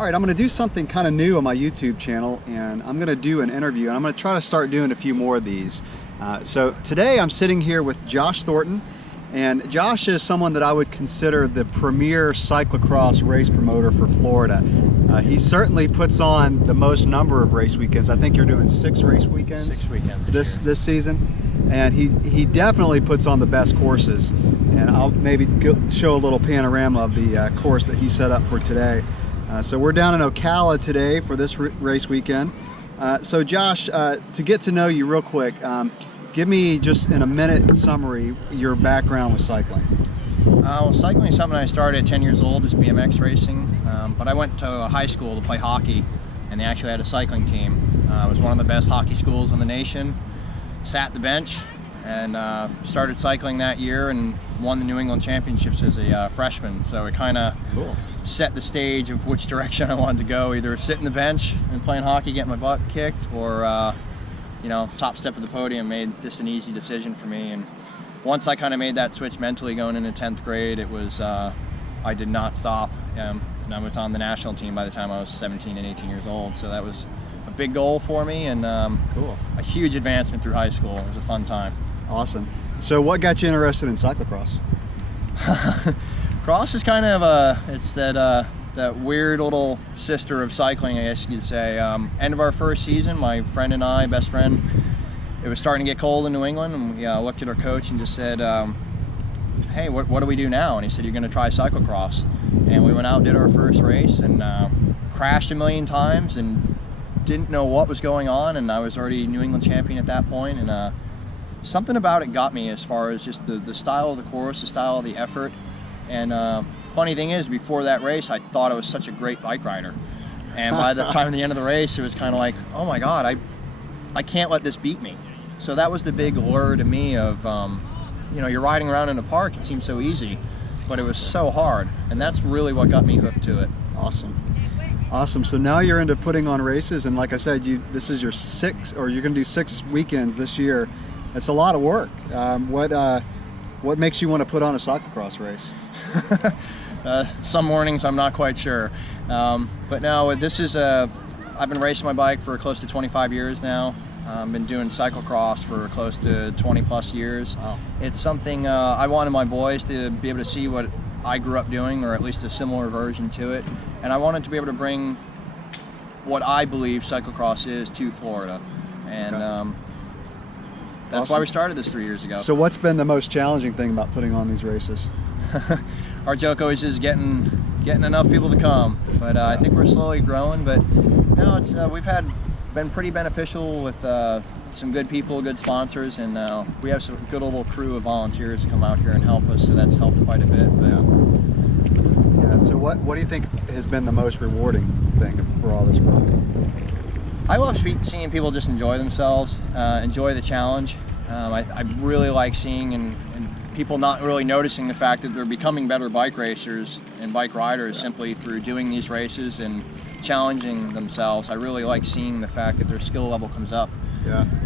All right, I'm going to do something kind of new on my YouTube channel, and I'm going to do an interview, and I'm going to try to start doing a few more of these. So today I'm sitting here with Josh Thornton, and Josh is someone that I would consider the premier cyclocross race promoter for Florida. He certainly puts on the most number of race weekends. I think you're doing 6 race weekends. 6 weekends this season, and he definitely puts on the best courses. And I'll maybe show a little panorama of the course that he set up for today. So we're down in Ocala today for this race weekend. So Josh, to get to know you real quick, give me just in a minute summary your background with cycling. Well, cycling is something I started at 10 years old, just BMX racing. But I went to a high school to play hockey, and they actually had a cycling team. It was one of the best hockey schools in the nation. Sat the bench and started cycling that year and won the New England Championships as a freshman. So it kind of set the stage of which direction I wanted to go, either sitting the bench and playing hockey, getting my butt kicked, or you know, top step of the podium. Made this an easy decision for me. And once I kind of made that switch mentally going into 10th grade, it was I did not stop. And I was on the national team by the time I was 17 and 18 years old. So that was a big goal for me, and a huge advancement through high school. It was a fun time. Awesome. So what got you interested in cyclocross? Cross is kind of it's that weird little sister of cycling, I guess you could say. End of our first season, my friend and I, best friend, it was starting to get cold in New England, and we looked at our coach and just said, hey, what do we do now? And he said, you're going to try cyclocross. And we went out and did our first race, and crashed a million times and didn't know what was going on, and I was already New England champion at that point, and something about it got me as far as just the style of the course, the style of the effort. And funny thing is, before that race, I thought I was such a great bike rider. And by the time at the end of the race, it was kind of like, oh my God, I can't let this beat me. So that was the big lure to me of, you know, you're riding around in a park, it seems so easy, but it was so hard. And that's really what got me hooked to it. Awesome. Awesome. So now you're into putting on races, and like I said, this is your you're going to do 6 weekends this year. It's a lot of work. What makes you want to put on a cyclocross race? Some mornings I'm not quite sure, but no, this is I've been racing my bike for close to 25 years now. Been doing cyclocross for close to 20 plus years. Wow. It's something I wanted my boys to be able to see what I grew up doing, or at least a similar version to it, and I wanted to be able to bring what I believe cyclocross is to Florida, and that's why we started this 3 years ago. So what's been the most challenging thing about putting on these races? Our joke always is getting enough people to come, but I think we're slowly growing. But no, it's we've been pretty beneficial with some good people, good sponsors, and we have some good little crew of volunteers to come out here and help us. So that's helped quite a bit. But, yeah. So what do you think has been the most rewarding thing for all this work? I love seeing people just enjoy themselves, enjoy the challenge. I really like seeing and people not really noticing the fact that they're becoming better bike racers and bike riders simply through doing these races and challenging themselves. I really like seeing the fact that their skill level comes up,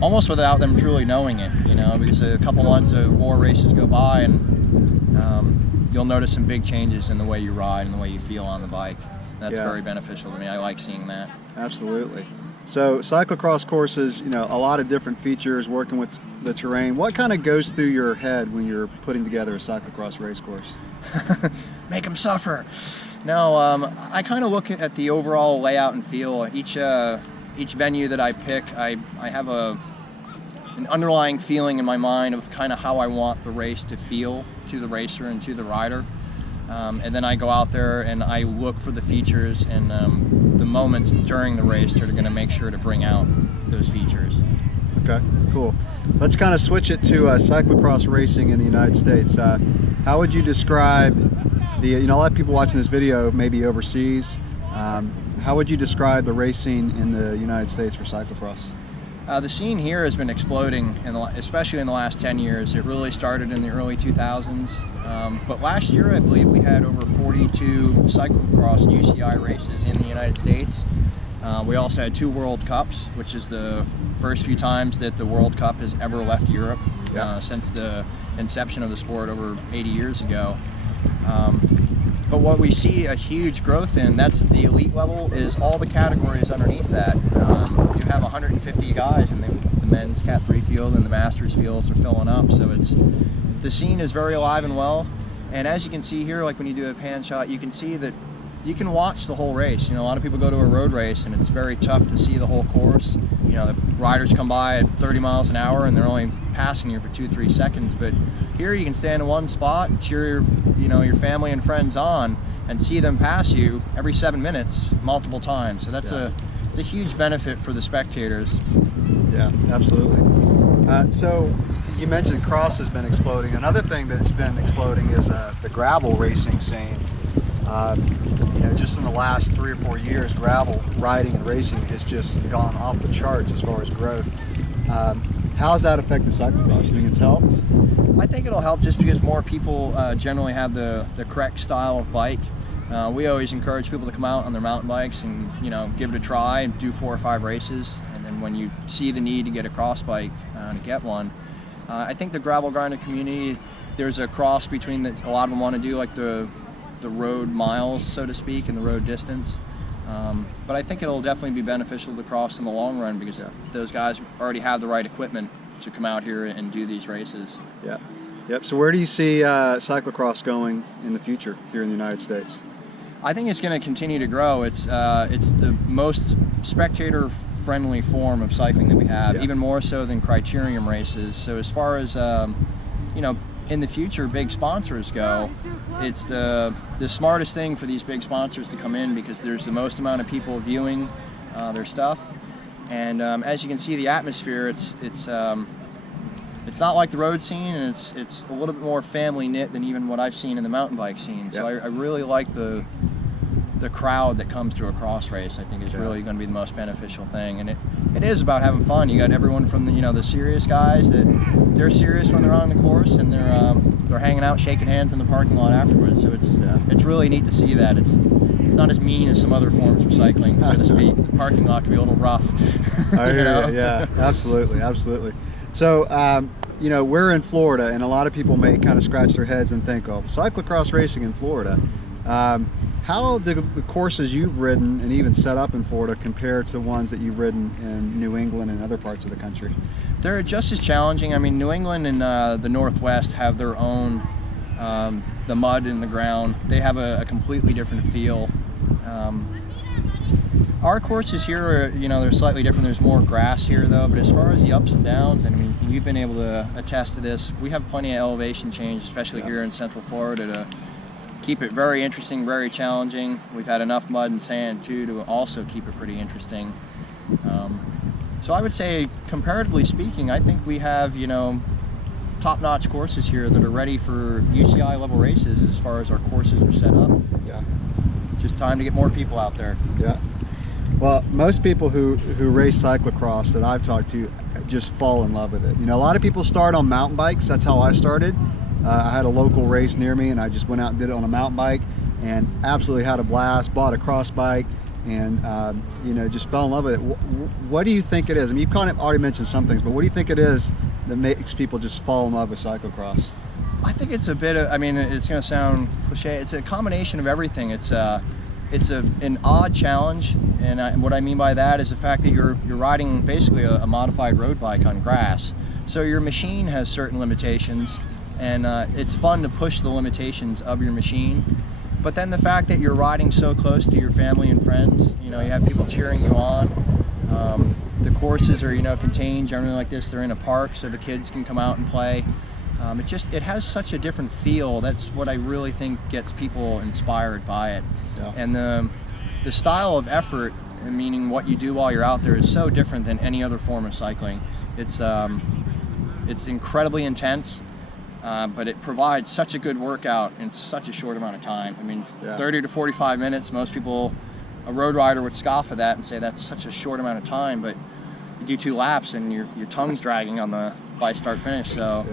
almost without them truly knowing it, you know, because a couple months of war races go by, and you'll notice some big changes in the way you ride and the way you feel on the bike. That's very beneficial to me. I like seeing that. Absolutely. So cyclocross courses, you know, a lot of different features, working with the terrain. What kind of goes through your head when you're putting together a cyclocross race course? Make them suffer. No, I kind of look at the overall layout and feel. Each venue that I pick, I have an underlying feeling in my mind of kind of how I want the race to feel to the racer and to the rider. And then I go out there and I look for the features and the moments during the race that are going to make sure to bring out those features. Okay, cool. Let's kind of switch it to cyclocross racing in the United States. How would you describe a lot of people watching this video maybe overseas. How would you describe the racing in the United States for cyclocross? The scene here has been exploding, especially in the last 10 years. It really started in the early 2000s. But last year, I believe we had over 42 cyclocross UCI races in the United States. We also had 2 World Cups, which is the first few times that the World Cup has ever left Europe since the inception of the sport over 80 years ago. But what we see a huge growth in, that's the elite level, is all the categories underneath that. You have 150 guys in the men's Cat 3 field, and the Masters fields are filling up. So the scene is very alive and well. And as you can see here, like when you do a pan shot, you can see that you can watch the whole race. You know, a lot of people go to a road race and it's very tough to see the whole course. You know, the riders come by at 30 miles an hour and they're only passing you for 2-3 seconds. But here you can stand in one spot and cheer, you know, your family and friends on and see them pass you every 7 minutes, multiple times. So that's it's a huge benefit for the spectators. Yeah, absolutely. So you mentioned cross has been exploding. Another thing that's been exploding is the gravel racing scene. You know, just in the last 3 or 4 years, gravel riding and racing has just gone off the charts as far as growth. How has that affected cyclocross? You think it's helped? I think it'll help just because more people generally have the correct style of bike. We always encourage people to come out on their mountain bikes and, you know, give it a try and do 4 or 5 races. And then when you see the need to get a cross bike, to get one. I think the gravel grinder community, there's a cross between a lot of them want to do like the road miles, so to speak, and the road distance. But I think it'll definitely be beneficial to cross in the long run because those guys already have the right equipment to come out here and do these races. Yeah. Yep. So where do you see cyclocross going in the future here in the United States? I think it's going to continue to grow. It's the most spectator-friendly form of cycling that we have, even more so than criterium races. So as far as you know, in the future, big sponsors go, it's the smartest thing for these big sponsors to come in because there's the most amount of people viewing their stuff. And as you can see, the atmosphere, it's not like the road scene, and it's a little bit more family knit than even what I've seen in the mountain bike scene. So I really like the crowd that comes to a cross race. I think is really going to be the most beneficial thing, and it is about having fun. You got everyone from the serious guys that they're serious when they're on the course, and they're hanging out, shaking hands in the parking lot afterwards. So it's really neat to see that. It's not as mean as some other forms of cycling, so to speak. The parking lot can be a little rough. I hear you. Yeah, absolutely, absolutely. So, you know, we're in Florida, and a lot of people may kind of scratch their heads and think, oh, cyclocross racing in Florida. How do the courses you've ridden and even set up in Florida compare to ones that you've ridden in New England and other parts of the country? They're just as challenging. I mean, New England and the Northwest have their own, the mud in the ground. They have a completely different feel. Our courses here are, you know, they're slightly different. There's more grass here though, but as far as the ups and downs, and I mean, you've been able to attest to this, we have plenty of elevation change, especially here in Central Florida, to keep it very interesting, very challenging. We've had enough mud and sand too to also keep it pretty interesting. So I would say, comparatively speaking, I think we have, you know, top-notch courses here that are ready for UCI level races as far as our courses are set up. Yeah. Just time to get more people out there. Yeah. Well, most people who race cyclocross that I've talked to just fall in love with it. You know, a lot of people start on mountain bikes. That's how I started. I had a local race near me, and I just went out and did it on a mountain bike, and absolutely had a blast. Bought a cross bike, and you know, just fell in love with it. What do you think it is? I mean, you've kind of already mentioned some things, but what do you think it is that makes people just fall in love with cyclocross? I think it's a bit of, I mean, it's going to sound cliche. It's a combination of everything. It's an odd challenge, and what I mean by that is the fact that you're riding basically a modified road bike on grass. So your machine has certain limitations, and it's fun to push the limitations of your machine. But then the fact that you're riding so close to your family and friends, you know, you have people cheering you on. The courses are, you know, contained generally like this. They're in a park, so the kids can come out and play. It has such a different feel. That's what I really think gets people inspired by it. Yeah. And the style of effort, meaning what you do while you're out there, is so different than any other form of cycling. It's incredibly intense, but it provides such a good workout in such a short amount of time. I mean, 30 to 45 minutes, most people, a road rider would scoff at that and say that's such a short amount of time, but you do 2 laps and your tongue's dragging on the by start finish. So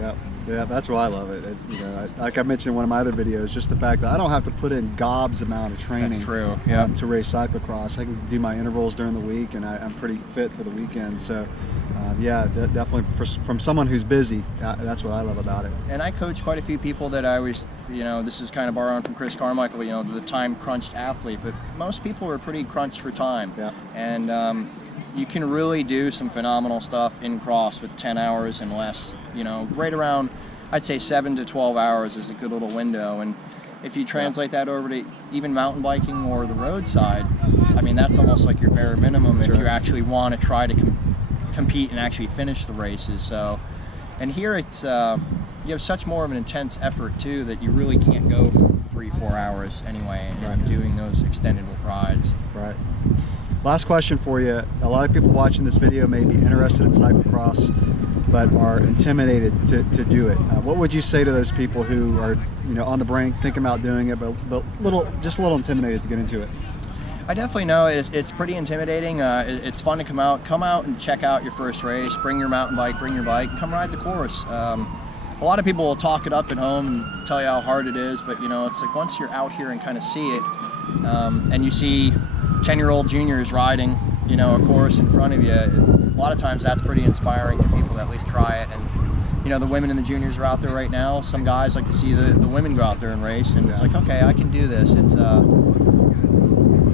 yeah, that's why I love it. You know, like I mentioned in one of my other videos, just the fact that I don't have to put in gobs amount of training. That's true. To race cyclocross. I can do my intervals during the week, and I'm pretty fit for the weekend. So Yeah, definitely from someone who's busy, that's what I love about it. And I coach quite a few people that I always, this is kind of borrowing from Chris Carmichael, the time crunched athlete, but most people are pretty crunched for time. Yeah. And you can really do some phenomenal stuff in cross with 10 hours and less, right around, I'd say 7 to 12 hours is a good little window. And if you translate that over to even mountain biking or the roadside, I mean, that's almost like your bare minimum if you actually want to try to compete and actually finish the races. So, and here it's you have such more of an intense effort too that you really can't go for 3-4 hours anyway and doing those extended rides. Right. Last question for you. A lot of people watching this video may be interested in cyclocross but are intimidated to do it. What would you say to those people who are on the brink, thinking about doing it, but just a little intimidated to get into it? I definitely know it's pretty intimidating. It's fun to come out and check out your first race. Bring your mountain bike, bring your bike, come ride the course. A lot of people will talk it up at home and tell you how hard it is, but it's like once you're out here and kind of see it, and you see 10-year-old juniors riding, a course in front of you, a lot of times that's pretty inspiring to people to at least try it. And the women and the juniors are out there right now. Some guys like to see the women go out there and race, and it's like, okay, I can do this.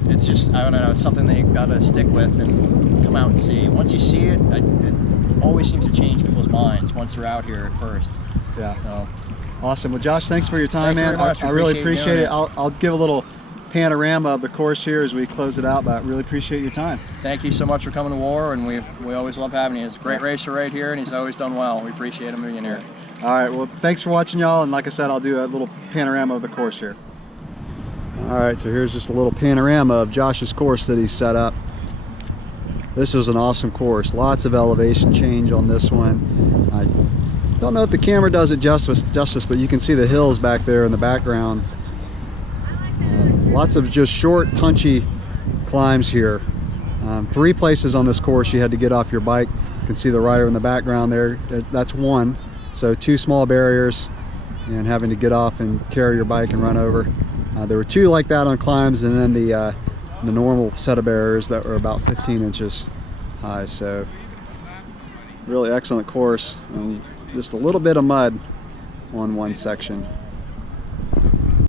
It's just, I don't know, it's something that you've got to stick with and come out and see. Once you see it, it always seems to change people's minds once they're out here at first. Yeah. So. Awesome. Well, Josh, thanks for your time, man. I really appreciate it. I'll give a little panorama of the course here as we close it out, but I really appreciate your time. Thank you so much for coming to War, and we always love having you. He's a great racer right here, and he's always done well. We appreciate him being here. All right, well, thanks for watching, y'all, and like I said, I'll do a little panorama of the course here. All right, so here's just a little panorama of Josh's course that he's set up. This is an awesome course. Lots of elevation change on this one. I don't know if the camera does it justice, but you can see the hills back there in the background. Lots of just short, punchy climbs here. 3 places on this course you had to get off your bike. You can see the rider in the background there. That's one. So 2 small barriers and having to get off and carry your bike and run over. There were 2 like that on climbs, and then the normal set of barriers that were about 15 inches high. So really excellent course, and just a little bit of mud on one section.